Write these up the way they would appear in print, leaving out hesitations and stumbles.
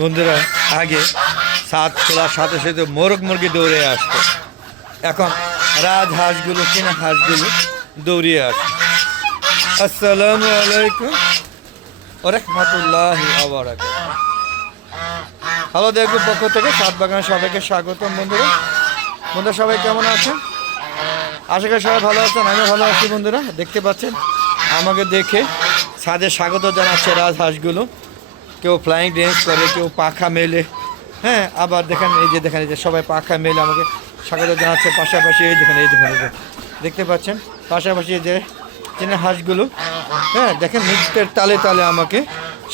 বন্ধুরা আগে ছাদ খোলার সাথে সাথে মোরগ মুরগি দৌড়ে আসতো, এখন রাজহাঁসগুলো কিনা হাঁসগুলো দৌড়িয়ে আসে। আসসালামু আলাইকুম ওয়া রাহমাতুল্লাহি ওয়া বারাকাতুহু। হ্যালো দেখুন, পক্ষ থেকে ছাদ বাগানে সবাইকে স্বাগতম। বন্ধুরা সবাই কেমন আছেন? আশা করি সবাই ভালো আছেন, আমিও ভালো আছি। বন্ধুরা দেখতে পাচ্ছেন আমাকে দেখে ছাদে স্বাগত জানাচ্ছে রাজহাঁসগুলো। কেউ ফ্লাইং ড্যান্স করে, কেউ পাখা মেলে, হ্যাঁ, আবার দেখেন এই যে সবাই পাখা মেলে আমাকে স্বাগত জানাচ্ছে। পাশাপাশি এই দেখেন দেখতে পাচ্ছেন পাশাপাশি যে চীনা হাঁসগুলো, হ্যাঁ দেখেন নৃত্যের তালে তালে আমাকে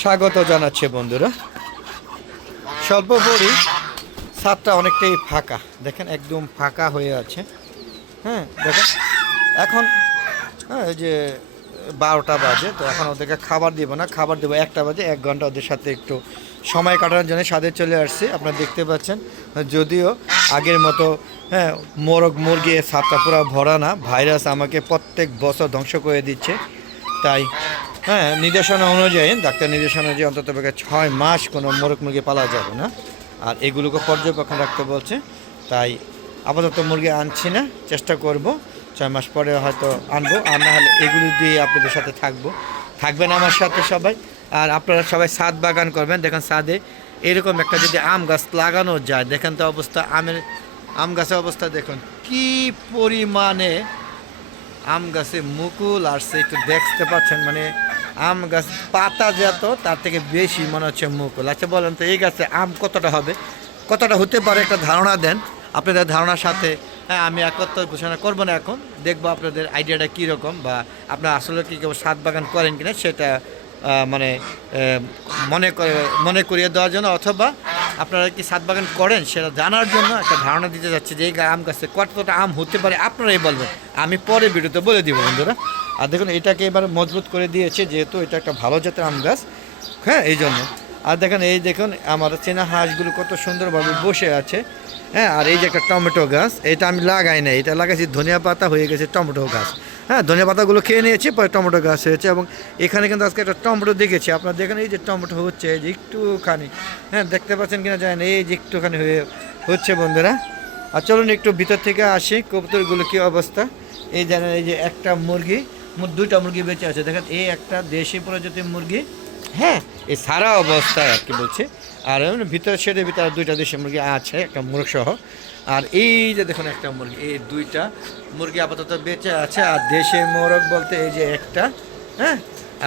স্বাগত জানাচ্ছে। বন্ধুরা স্বল্পপরি ছাদটা অনেকটাই ফাঁকা, দেখেন একদম ফাঁকা হয়ে আছে। হ্যাঁ দেখেন এখন এই যে 12টা বাজে, তো এখন ওদেরকে খাবার দিব না, খাবার দেবো 1টা বাজে। 1 ঘন্টা ওদের সাথে একটু সময় কাটানোর জন্য ছাদে চলে আসছি। আপনারা দেখতে পাচ্ছেন যদিও আগের মতো হ্যাঁ মোরগ মুরগি ছাদটা পুরো ভরা না, ভাইরাস আমাকে প্রত্যেক বছর ধ্বংস করে দিচ্ছে। তাই হ্যাঁ নির্দেশনা অনুযায়ী, ডাক্তার নির্দেশনা অনুযায়ী অন্তত 6 মাস কোনো মোরগ মুরগি পালা যাবে না, আর এগুলোকে পর্যবেক্ষণ রাখতে বলছে। তাই আপাতত মুরগি আনছি না, চেষ্টা করব 6 মাস পরে হয়তো আনবো, আর না হলে এগুলো দিয়ে আপনাদের সাথে থাকবেন আমার সাথে সবাই। আর আপনারা সবাই ছাদ বাগান করবেন। দেখেন ছাদে এরকম একটা যদি আম গাছ লাগানো যায়, দেখেন তো অবস্থা, আম গাছের অবস্থা দেখুন কি পরিমাণে আম গাছে মুকুল আসছে, একটু দেখতে পাচ্ছেন। মানে আম গাছ পাতা যত তার থেকে বেশি মনে হচ্ছে মুকুল। আচ্ছা বলেন তো এই গাছে আম কতটা হবে, কতটা হতে পারে, একটা ধারণা দেন। আপনাদের ধারণার সাথে হ্যাঁ আমি একত্র ঘোষণা করবো না, এখন দেখবো আপনাদের আইডিয়াটা কীরকম, বা আপনারা আসলে কি কেউ ছাদ বাগান করেন কিনা সেটা মানে মনে করিয়ে দেওয়ার জন্য, অথবা আপনারা কি ছাদ বাগান করেন সেটা জানার জন্য একটা ধারণা দিতে যাচ্ছে যে এই আম গাছে কতটা আম হতে পারে। আপনারাই বলবেন, আমি পরে ভিডিওতে বলে দিব বন্ধুরা। আর দেখুন এটাকে এবার মজবুত করে দিয়েছে, যেহেতু এটা একটা ভালো জাতের আম গাছ, হ্যাঁ এই জন্য। আর দেখুন আমার চেনা হাঁসগুলো কত সুন্দরভাবে বসে আছে, হ্যাঁ। আর এই যে একটা টমেটো গাছ, এটা আমি লাগাই না, এটা লাগাইছি ধনিয়া পাতা, হয়ে গেছে টমেটো গাছ। হ্যাঁ ধনিয়া পাতাগুলো খেয়ে নিয়েছি, পরে টমেটো গাছ হয়েছে। এবং এখানে কিন্তু আজকে একটা টমেটো দেখেছি, আপনারা দেখেন এই যে টমেটো হচ্ছে, এই যে একটুখানি, হ্যাঁ দেখতে পাচ্ছেন কিনা জানেন, এই যে একটুখানি হচ্ছে বন্ধুরা। আর চলুন একটু ভিতর থেকে আসি, কবুতরগুলো কী অবস্থা। এই জানেন এই যে একটা মুরগি, 2টা মুরগি বেঁচে আছে, দেখেন এই একটা দেশি প্রজাতির মুরগি, হ্যাঁ এই সারা অবস্থায় আর কি বলছে। আর ভিতরে শেডের ভিতরে 2টা দেশি মুরগি আছে, একটা মোরগ সহ। আর এই যে দেখুন একটা মুরগি, এই 2টা মুরগি আপাতত বেঁচে আছে। আর দেশি মোরগ বলতে এই যে একটা, হ্যাঁ,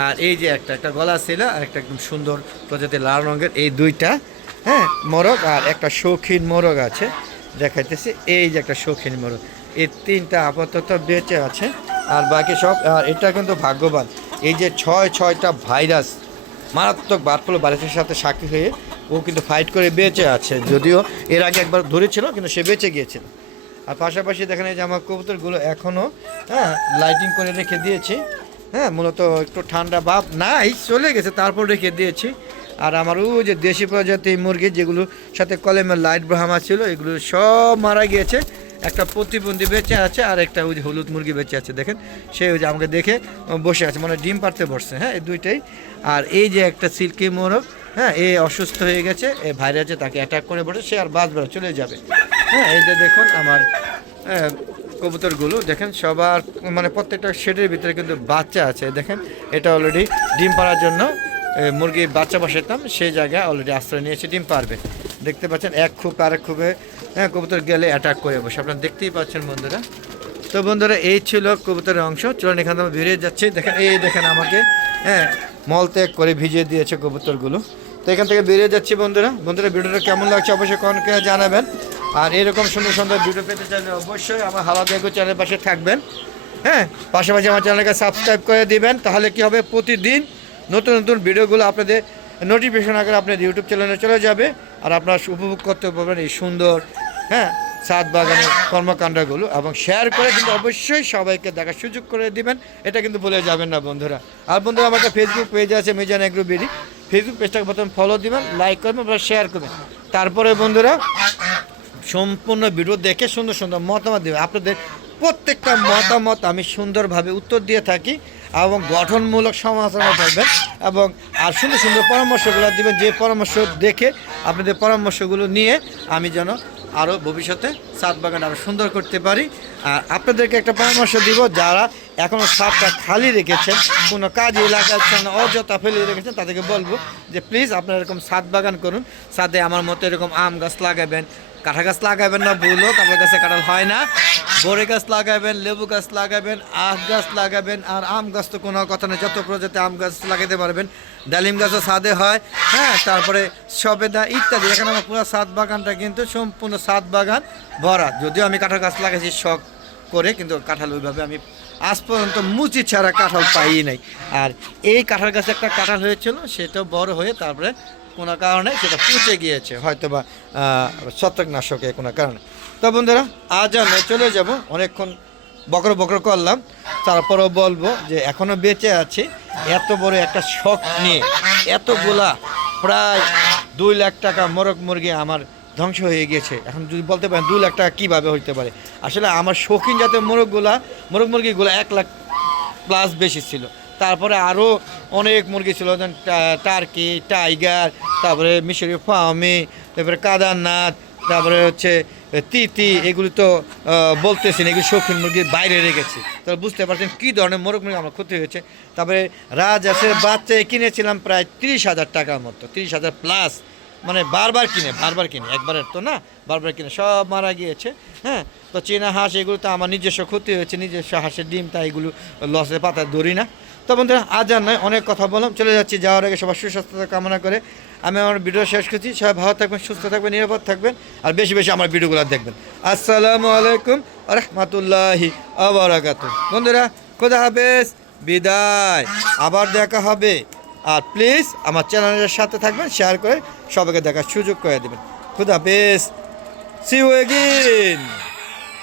আর এই যে একটা গলা ছিল, আর একটা একদম সুন্দর প্রজাতির লাল রঙের, এই 2টা হ্যাঁ মোরগ। আর একটা শৌখিন মোরগ আছে দেখাইতেছি, এই যে একটা শৌখিন মোরগ। এই 3টা আপাতত বেঁচে আছে, আর বাকি সব। আর এটা কিন্তু ভাগ্যবান, এই যে 6টা ভাইরাস, মারাত্মক বার্ডফ্লু ভাইরাসের সাথে সাক্ষী হয়ে ও কিন্তু ফাইট করে বেঁচে আছে। যদিও এর আগে একবার ধরেছিল, কিন্তু সে বেঁচে গিয়েছিল। আর পাশাপাশি দেখেন এই যে আমার কবুতরগুলো এখনও হ্যাঁ লাইটিং করে রেখে দিয়েছি, হ্যাঁ মূলত একটু ঠান্ডা ভাব নাই, চলে গেছে, তারপর রেখে দিয়েছি। আর আমার ও যে দেশি প্রজাতির মুরগি যেগুলোর সাথে কলেমের লাইট ব্রাহ্মা ছিল, এগুলো সব মারা গিয়েছে। একটা প্রতিবন্ধী বেঁচে আছে, আর একটা ওই যে হলুদ মুরগি বেঁচে আছে, দেখেন সে ওই যে আমাকে দেখে বসে আছে, মানে ডিম পাড়তে বসছে, হ্যাঁ এই 2টাই। আর এই যে একটা সিল্কি মোরগ, হ্যাঁ এ অসুস্থ হয়ে গেছে, এ ভাইরাসে তাকে অ্যাটাক করে বসে, সে আর বাঁচবে না, চলে যাবে। হ্যাঁ এই যে দেখুন আমার কবুতরগুলো দেখেন সবার, মানে প্রত্যেকটা শেডের ভিতরে কিন্তু বাচ্চা আছে। দেখেন এটা অলরেডি ডিম পাড়ার জন্য মুরগি বাচ্চা বসাতাম, সেই জায়গায় অলরেডি আশ্রয় নিয়েছে, ডিম পারবে। দেখতে পাচ্ছেন এক খুব আরেক খুবে হ্যাঁ কবুতর গেলে অ্যাটাক করে বসে, আপনারা দেখতেই পাচ্ছেন বন্ধুরা। তো বন্ধুরা এই ছিল কবুতরের অংশ। চলুন এখান থেকে বেরিয়ে যাচ্ছে। দেখেন এই দেখেন আমাকে হ্যাঁ মলত্যাগ করে ভিজিয়ে দিয়েছে কবুতরগুলো। তো এখান থেকে বেরিয়ে যাচ্ছি বন্ধুরা। ভিডিওটা কেমন লাগছে অবশ্যই কমেন্ট করে জানাবেন। আর এরকম সুন্দর সুন্দর ভিডিও পেতে চাইলে অবশ্যই আমার হালাল এগ্রো চ্যানেলের পাশে থাকবেন, হ্যাঁ পাশাপাশি আমার চ্যানেলকে সাবস্ক্রাইব করে দিবেন। তাহলে কি হবে, প্রতিদিন নতুন নতুন ভিডিওগুলো আপনাদের নোটিফিকেশন আকারে আপনাদের ইউটিউব চ্যানেলে চলে যাবে, আর আপনারা উপভোগ করতে পারবেন এই সুন্দর হ্যাঁ ছাদ বাগানের কর্মকাণ্ডগুলো। এবং শেয়ার করে কিন্তু অবশ্যই সবাইকে দেখার সুযোগ করে দিবেন, এটা কিন্তু ভুলে যাবেন না বন্ধুরা। আর বন্ধুরা আমার একটা ফেসবুক পেজ আছে মিজান এগ্রো বিডি, ফেসবুক পেজটাকে প্রথমে ফলো দিবেন, লাইক করবেন, শেয়ার করবেন। তারপরে বন্ধুরা সম্পূর্ণ ভিডিও দেখে সুন্দর সুন্দর মতামত দেবেন। আপনাদের প্রত্যেকটা মতামত আমি সুন্দরভাবে উত্তর দিয়ে থাকি এবং গঠনমূলক সমালোচনা করবেন এবং আর সুন্দর সুন্দর পরামর্শগুলো দিবেন, যে পরামর্শ দেখে আপনাদের পরামর্শগুলো নিয়ে আমি যেন আরও ভবিষ্যতে ছাদ বাগান আরও সুন্দর করতে পারি। আর আপনাদেরকে একটা পরামর্শ দিব, যারা এখনও ছাদটা খালি রেখেছেন, কোনো কাজে লাগাচ্ছেন না, অযথা ফেলে রেখেছেন, তাদেরকে বলবো যে প্লিজ আপনারা এরকম ছাদ বাগান করুন। ছাদে আমার মতো এরকম আম গাছ লাগাবেন, কাঁঠাল গাছ লাগাবেন না ভুলও, আপনার কাছে কাঁঠাল হয় না, বড়ই গাছ লাগাবেন, লেবু গাছ লাগাবেন, আখ গাছ লাগাবেন। আর আম গাছ তো কোনো কথা নেই, যত প্রজাতি আম গাছ লাগাতে পারবেন। ডালিম গাছও ছাদে হয়, হ্যাঁ, তারপরে সবেদা ইত্যাদি। এখানে আমার পুরো ছাদ বাগানটা কিন্তু সম্পূর্ণ ছাদ বাগান ভরা। যদিও আমি কাঁঠাল গাছ লাগাইছি শখ করে, কিন্তু কাঁঠাল ওইভাবে আমি আজ পর্যন্ত মুচি ছাড়া কাঁঠাল পাই নাই। আর এই কাঁঠাল গাছে একটা কাঁঠাল হয়েছিল, সেটাও বড় হয়ে তারপরে কোনো কারণে সেটা পচে গিয়েছে, হয়তো বা ছত্রাকনাশকে কোনো কারণে। তো বন্ধুরা, আজ আমি চলে যাব, অনেকক্ষণ বকর বকর করলাম, তারপরেও বলবো যে এখনও বেঁচে আছি। এত বড় একটা শখ নিয়ে এতগুলা প্রায় 2 লাখ টাকা মোরগ মুরগি আমার ধ্বংস হয়ে গিয়েছে। এখন যদি বলতে পারেন 2 লাখ টাকা কীভাবে হইতে পারে, আসলে আমার শৌখিন জাতের মোরগ মুরগিগুলো 1 লাখ প্লাস বেশি ছিল। তারপরে আরও অনেক মুরগি ছিল, যেমন টার্কি, টাইগার, তারপরে মিশরি ফার্মি, তারপরে কাদারনাথ, তারপরে হচ্ছে তিতি। এগুলি তো বলতেছি না, এগুলি শৌখিন মুরগির বাইরে রেখেছি। তাহলে বুঝতে পারছেন কী ধরনের মোরগ মুরগি আমার ক্ষতি হয়েছে। তারপরে রাজহাঁসের বাচ্চা কিনেছিলাম প্রায় 30,000 টাকার মতো, 30,000 প্লাস, মানে বারবার কিনে, একবারের তো না, বারবার কিনে সব মারা গিয়েছে। হ্যাঁ, তো চীনা হাঁস এগুলো তো আমার নিজস্ব ক্ষতি হয়েছে, নিজস্ব হাঁসের ডিম, তাই এগুলো লসে পাতা ধরি না। তো বন্ধুরা, আজ আর নয়, অনেক কথা বললাম, চলে যাচ্ছি। যাওয়ার আগে সবার সুস্বাস্থ্যতা কামনা করে আমি আমার ভিডিও শেষ করছি। সবাই ভালো থাকবেন, সুস্থ থাকবেন, নিরাপদ থাকবেন, আর বেশি বেশি আমার ভিডিওগুলো দেখবেন। আসসালামু আলাইকুম ওয়া রাহমাতুল্লাহি ওয়া বারাকাতুহু। বন্ধুরা, খোদা হাফেজ, বিদায়, আবার দেখা হবে। আর প্লিজ আমার চ্যানেলের সাথে থাকবেন, শেয়ার করে সবাইকে দেখার সুযোগ করে দেবেন। খোদা হাফেজ, সি ইউ এগেইন।